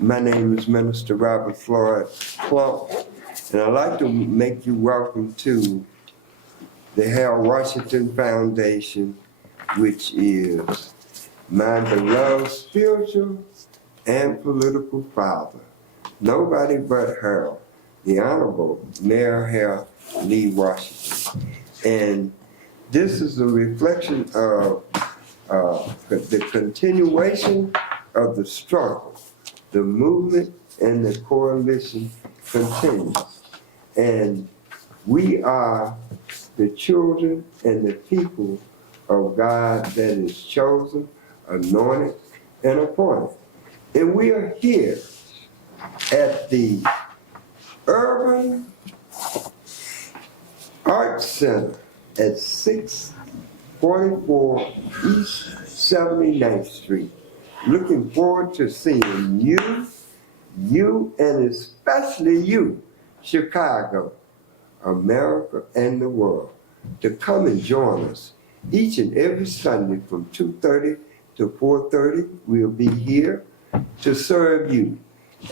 My name is Minister Robert Floyd Plump, and I'd like to make you welcome to the Harold Washington Foundation, which is my beloved spiritual and political father, nobody but Harold, the Honorable Mayor Harold Lee Washington. And this is a reflection of the continuation of the struggle. The movement and the coalition continues. And we are the children and the people of God that is chosen, anointed, and appointed. And we are here at the Urban Arts Center at 644 East 79th Street. Looking forward to seeing you, and especially you, Chicago, America, and the world, to come and join us each and every Sunday from 2:30 to 4:30. We'll be here to serve you.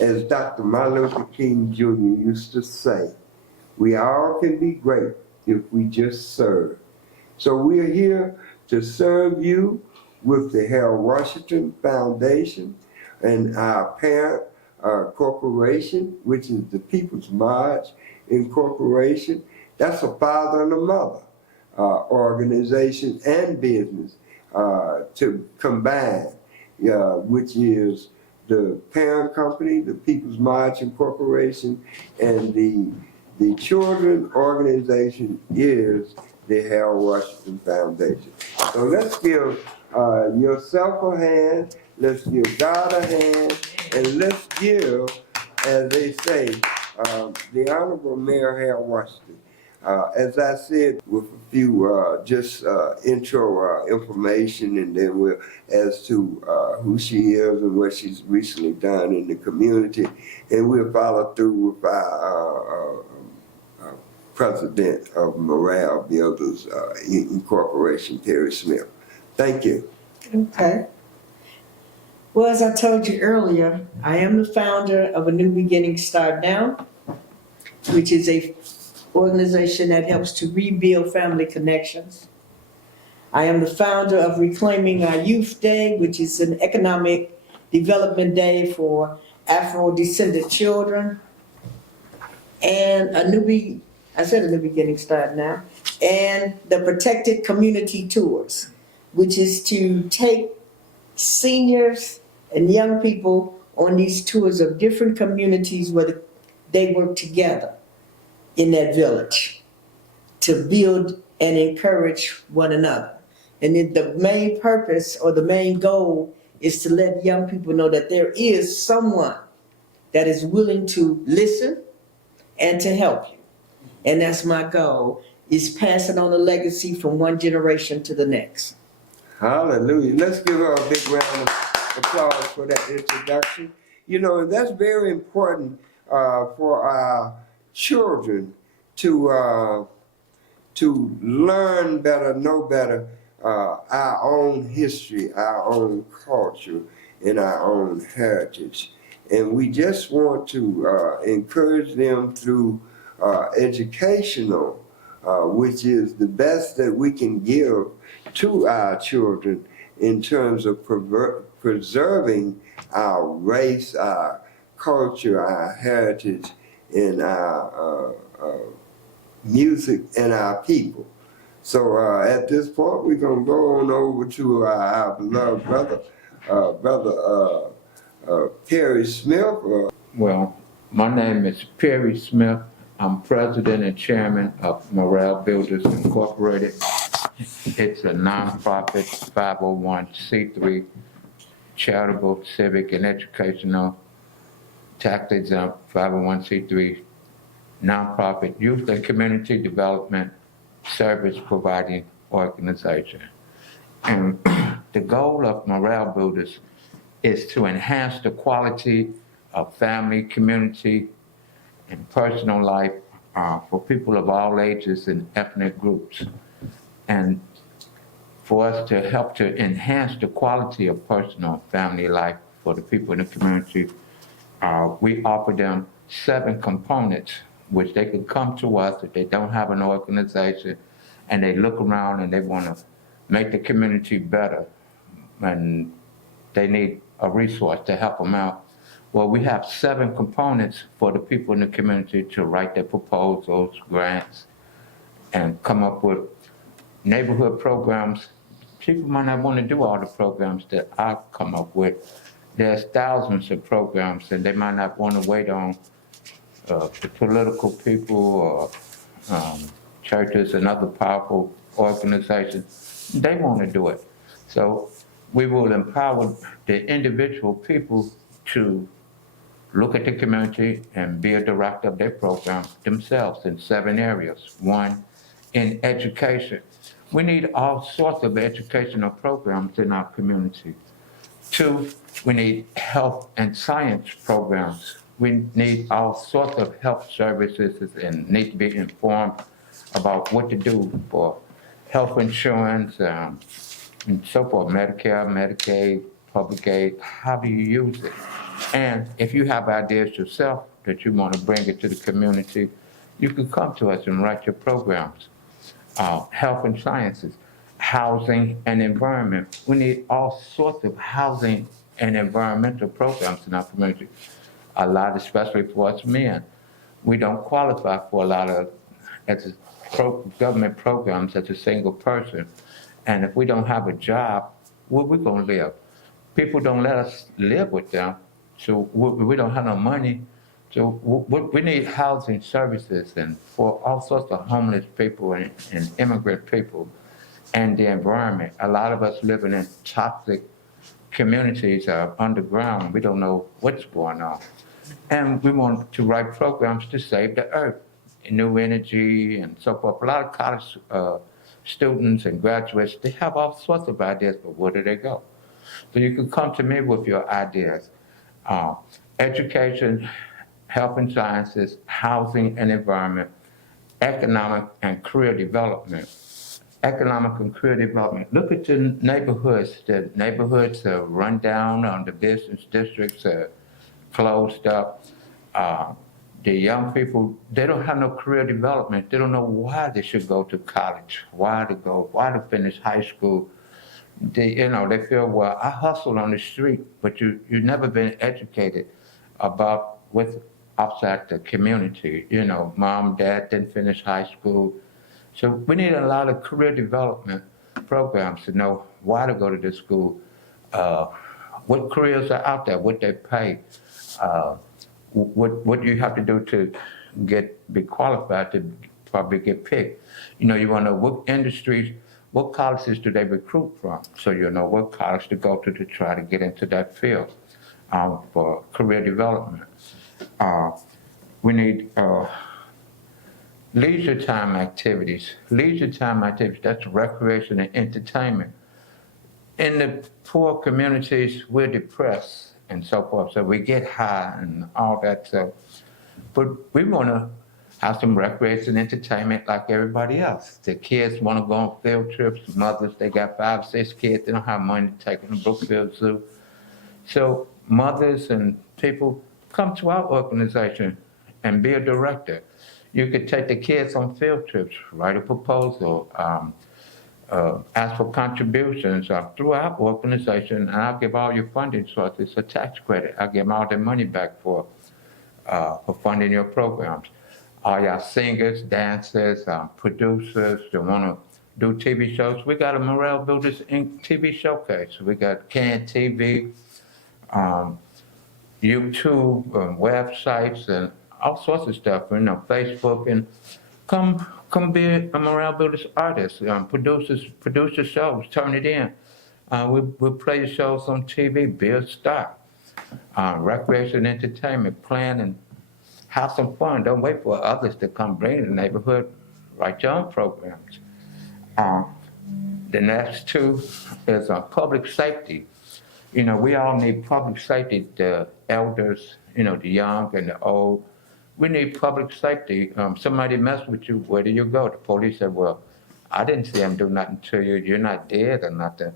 As Dr. Martin Luther King Jr. used to say, we all can be great if we just serve. So we're here to serve you with the Harold Washington Foundation and our parent corporation, which is the People's March Incorporation. That's a father and a mother organization and business to combine, which is the parent company, the People's March Incorporation, and the children organization is the Harold Washington Foundation. So let's give yourself a hand, let's give God a hand, and let's give, as they say, the Honorable Mayor Harold Washington. As I said, with a few intro information, and then we'll as to who she is and what she's recently done in the community, and we'll follow through with our president of Morale Builders Incorporation, Terry Smith. Thank you. Okay. Well, as I told you earlier, I am the founder of A New Beginning Start Now, which is a organization that helps to rebuild family connections. I am the founder of Reclaiming Our Youth Day, which is an economic development day for Afro-descendant children. And A New Beginning Start Now. And the Protected Community Tours, which is to take seniors and young people on these tours of different communities where they work together in that village to build and encourage one another. And then the main purpose or the main goal is to let young people know that there is someone that is willing to listen and to help you. And that's my goal, is passing on a legacy from one generation to the next. Hallelujah. Let's give her a big round of applause for that introduction. You know, that's very important for our children to learn better, know better our own history, our own culture, and our own heritage. And we just want to encourage them through educational, which is the best that we can give to our children in terms of preserving our race, our culture, our heritage, and our music and our people. So at this point, we're going to go on over to our beloved brother Perry Smith. Well, my name is Perry Smith. I'm president and chairman of Morale Builders Incorporated. It's a nonprofit 501c3 charitable, civic, and educational tax-exempt 501c3 nonprofit youth and community development service providing organization. And the goal of Morale Builders is to enhance the quality of family, community, and personal life for people of all ages and ethnic groups. And for us to help to enhance the quality of personal family life for the people in the community, We offer them 7 components, which they can come to us if they don't have an organization and they look around and they want to make the community better and they need a resource to help them out. Well, we have 7 components for the people in the community to write their proposals, grants, and come up with neighborhood programs. People might not want to do all the programs that I come up with. There's thousands of programs, and they might not want to wait on the political people or churches and other powerful organizations. They want to do it. So we will empower the individual people to look at the community and be a director of their program themselves in 7 areas. 1, in education. We need all sorts of educational programs in our community. 2, we need health and science programs. We need all sorts of health services and need to be informed about what to do for health insurance and so forth, Medicare, Medicaid, public aid, how do you use it? And if you have ideas yourself that you want to bring it to the community, you can come to us and write your programs. Health and sciences, housing and environment. We need all sorts of housing and environmental programs in our community. A lot, especially for us men. We don't qualify for a lot of government programs as a single person. And if we don't have a job, where we gonna live? People don't let us live with them, so we don't have no money. So we need housing services and for all sorts of homeless people and immigrant people and the environment. A lot of us living in toxic communities are underground. We don't know what's going on. And we want to write programs to save the earth, new energy and so forth. A lot of college students and graduates, they have all sorts of ideas, but where do they go? So you can come to me with your ideas. Education, health and sciences, housing and environment, economic and career development. Economic and career development. Look at the neighborhoods. The neighborhoods are run down, the business districts are closed up. The young people, they don't have no career development. They don't know why they should go to college, why to finish high school. They feel, well, I hustle on the street, but you've never been educated about what's outside the community. Mom, dad didn't finish high school. So we need a lot of career development programs to know why to go to this school, what careers are out there, what they pay, what you have to do to be qualified to probably get picked. You want to know what industries, what colleges do they recruit from, so you'll know what college to go to try to get into that field for career development. We need leisure time activities. Leisure time activities, that's recreation and entertainment. In the poor communities, we're depressed and so forth, so we get high and all that stuff. But we want to have some recreation and entertainment like everybody else. The kids want to go on field trips. Mothers, they got 5, 6 kids. They don't have money to take them to Brookfield Zoo. So mothers and people, come to our organization and be a director. You could take the kids on field trips, write a proposal, ask for contributions through our organization, and I'll give all your funding sources a tax credit. I'll give all the money back for funding your programs. All y'all singers, dancers, producers that want to do TV shows, we got a Morale Builders Inc. TV showcase. We got canned TV, YouTube, websites, and all sorts of stuff, Facebook, and come be a Morale Builders artist, produce your shows, turn it in. We'll play your shows on TV, be a star. Recreation, entertainment, plan, and have some fun. Don't wait for others to come bring in the neighborhood. Write your own programs. The next 2 is public safety. We all need public safety, the elders, the young and the old. We need public safety. Somebody mess with you, where do you go? The police said, well, I didn't see him do nothing to you. You're not dead or nothing.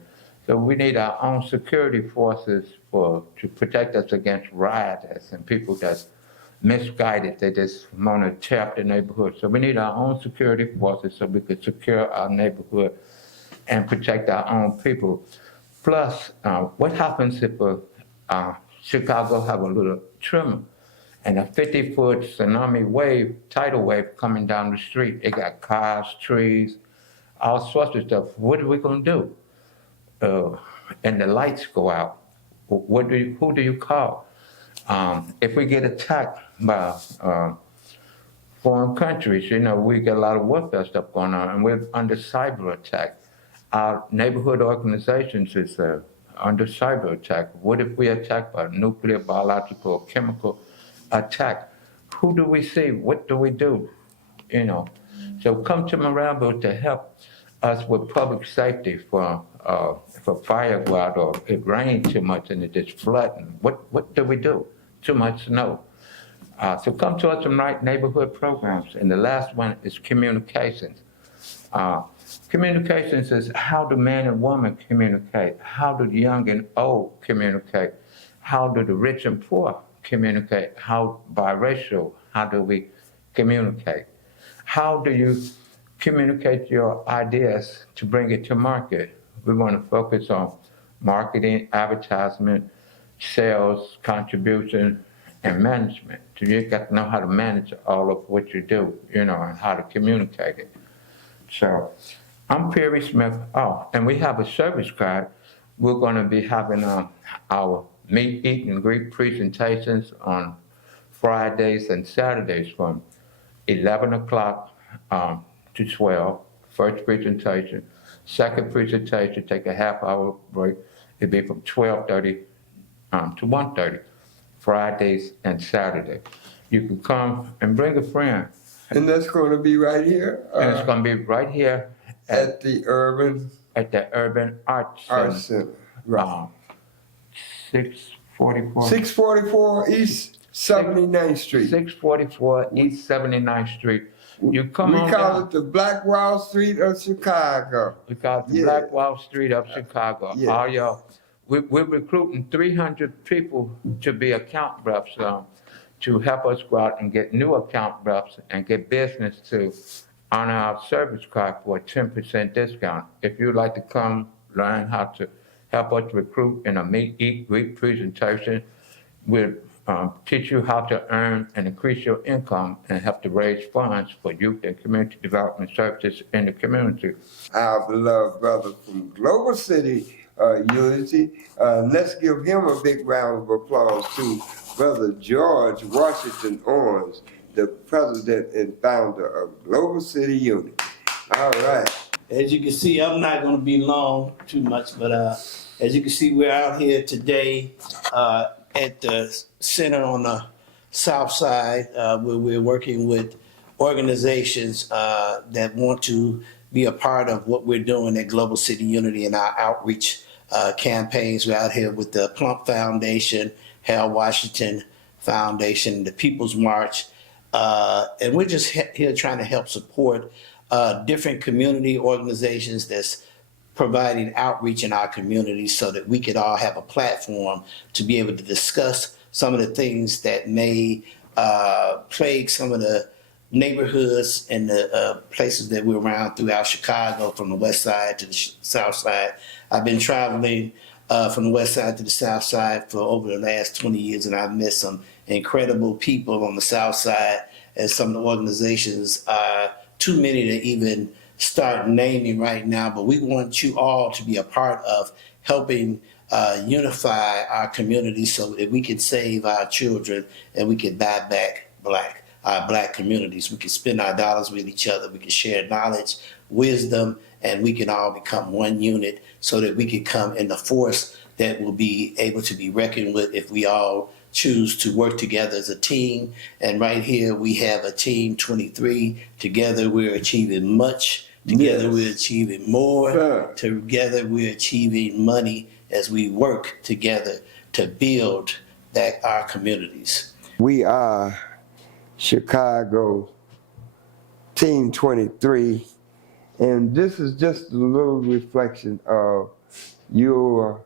So we need our own security forces to protect us against rioters and people that's misguided. They just want to tear up the neighborhood. So we need our own security forces so we could secure our neighborhood and protect our own people. Plus, what happens if Chicago have a little tremor and a 50-foot tsunami wave, tidal wave coming down the street? It got cars, trees, all sorts of stuff. What are we gonna do? And the lights go out. Who do you call? If we get attacked by foreign countries, we get a lot of warfare stuff going on, and we're under cyber attack. Our neighborhood organizations is under cyber attack. What if we attacked by nuclear, biological, or chemical attack? Who do we see? What do we do? So come to Moralville to help us with public safety for fire go out or it rains too much and it just flooding. What do we do? Too much snow. So come to us and write neighborhood programs. And the last one is communications. Communications is how do man and woman communicate? How do the young and old communicate? How do the rich and poor communicate? How biracial? How do we communicate? How do you communicate your ideas to bring it to market? We want to focus on marketing, advertisement, sales, contribution, and management. So you got to know how to manage all of what you do, and how to communicate it. So I'm Perry Smith. Oh, and we have a service card. We're going to be having our meet, eat, and greet presentations on Fridays and Saturdays from 11 o'clock to 12, first presentation. Second presentation, take a half-hour break. It'll be from 12:30 to 1:30, Fridays and Saturdays. You can come and bring a friend. And that's going to be right here? And it's going to be right here at the Urban Arts Center. Right. 644. 644 East 79th Street. 644 East 79th Street. You come on We call down. it the Black Wall Street of Chicago. We call it the Black Wall Street of Chicago. Yeah. All y'all, we're recruiting 300 people to be account reps to help us go out and get new account reps and get business to honor our service card for a 10% discount. If you'd like to come learn how to help us recruit in a meet, eat, greet presentation, we'll teach you how to earn and increase your income and help to raise funds for youth and community development services in the community. Our beloved brother from Global City Unity. Let's give him a big round of applause to Brother George Washington Owens, the president and founder of Global City Unity. All right. As you can see, I'm not going to be long too much, but as you can see, we're out here today at the center on the south side where we're working with organizations that want to be a part of what we're doing at Global City Unity and our outreach campaigns. We're out here with the Plump Foundation, Harold Washington Foundation, the People's March, and we're just here trying to help support different community organizations that's providing outreach in our communities so that we could all have a platform to be able to discuss some of the things that may plague some of the neighborhoods and the places that we're around throughout Chicago, from the west side to the south side. I've been traveling from the west side to the south side for over the last 20 years, and I've met some incredible people on the south side, and some of the organizations are too many to even start naming right now, but we want you all to be a part of helping unify our community so that we can save our children and we can buy back our black communities. We can spend our dollars with each other. We can share knowledge, wisdom, and we can all become one unit so that we can come in the force that will be able to be reckoned with if we all choose to work together as a team. And right here we have a team 23. Together we're achieving much. Together Yes. we're achieving more. Sure. Together we're achieving money as we work together to build back our communities. We are Chicago Team 23, and this is just a little reflection of your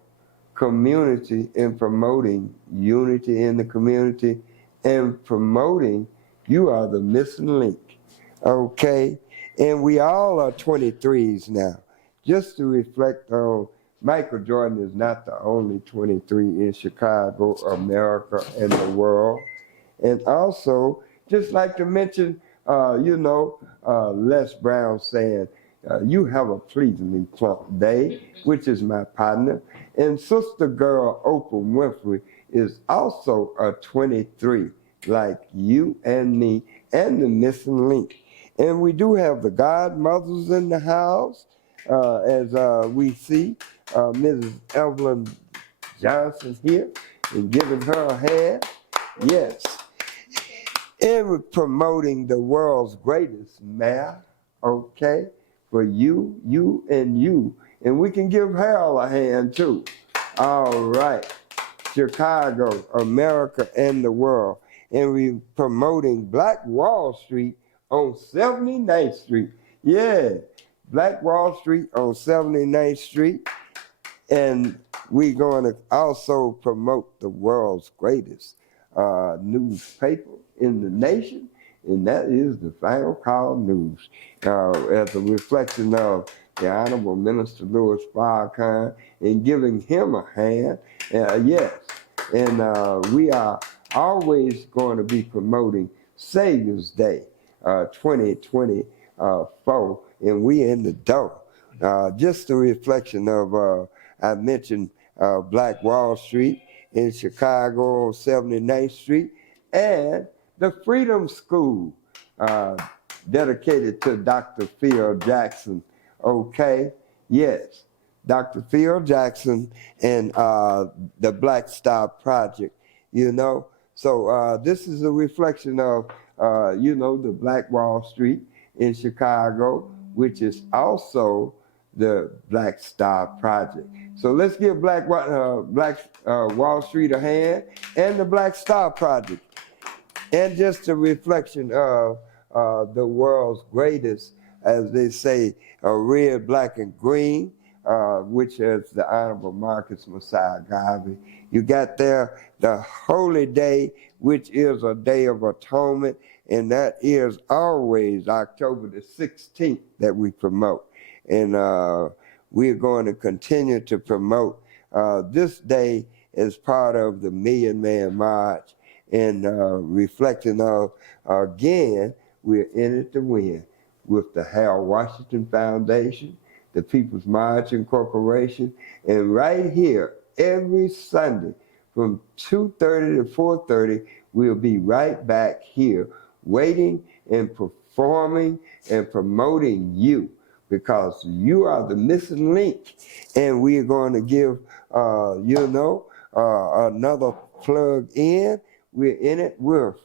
community and promoting unity in the community and promoting you are the missing link. Okay? And we all are 23s now. Just to reflect on, Michael Jordan is not the only 23 in Chicago, America, and the world. And also, just like to mention, Les Brown saying, you have a pleasingly plump day, which is my partner. And sister girl Oprah Winfrey is also a 23, like you and me, and the missing link. And we do have the godmothers in the house, as we see Mrs. Evelyn Johnson here, and giving her a hand. Yes. And we're promoting the world's greatest mayor, okay? For you, you, and you. And we can give Harold a hand too. All right. Chicago, America, and the world. And we're promoting Black Wall Street on 79th Street. Yeah, Black Wall Street on 79th Street. And we're going to also promote the world's greatest newspaper in the nation, and that is the Final Call News. As a reflection of the Honorable Minister Louis Farrakhan and giving him a hand. Yes, and we are always going to be promoting Savior's Day 2024, and we in the door. Just a reflection of, I mentioned Black Wall Street in Chicago on 79th Street, and the Freedom School, dedicated to Dr. Phil Jackson. Okay, yes, Dr. Phil Jackson and the Black Star Project, you know. So this is a reflection of, the Black Wall Street in Chicago, which is also the Black Star Project. So let's give Black Wall Street a hand and the Black Star Project. And just a reflection of the world's greatest, as they say, red, black, and green, which is the Honorable Marcus Messiah Garvey. You got there the Holy Day, which is a day of atonement, and that is always October the 16th that we promote. And we're going to continue to promote this day as part of the Million Man March, and reflecting of, again, we're in it to win with the Harold Washington Foundation, the People's Marching Corporation, and right here every Sunday from 2:30 to 4:30, we'll be right back here waiting and performing and promoting you, because you are the missing link. And we're going to give, another plug in. We're in it with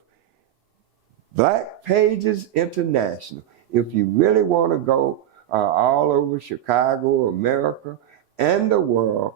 Black Pages International. If you really want to go all over Chicago, America, and the world,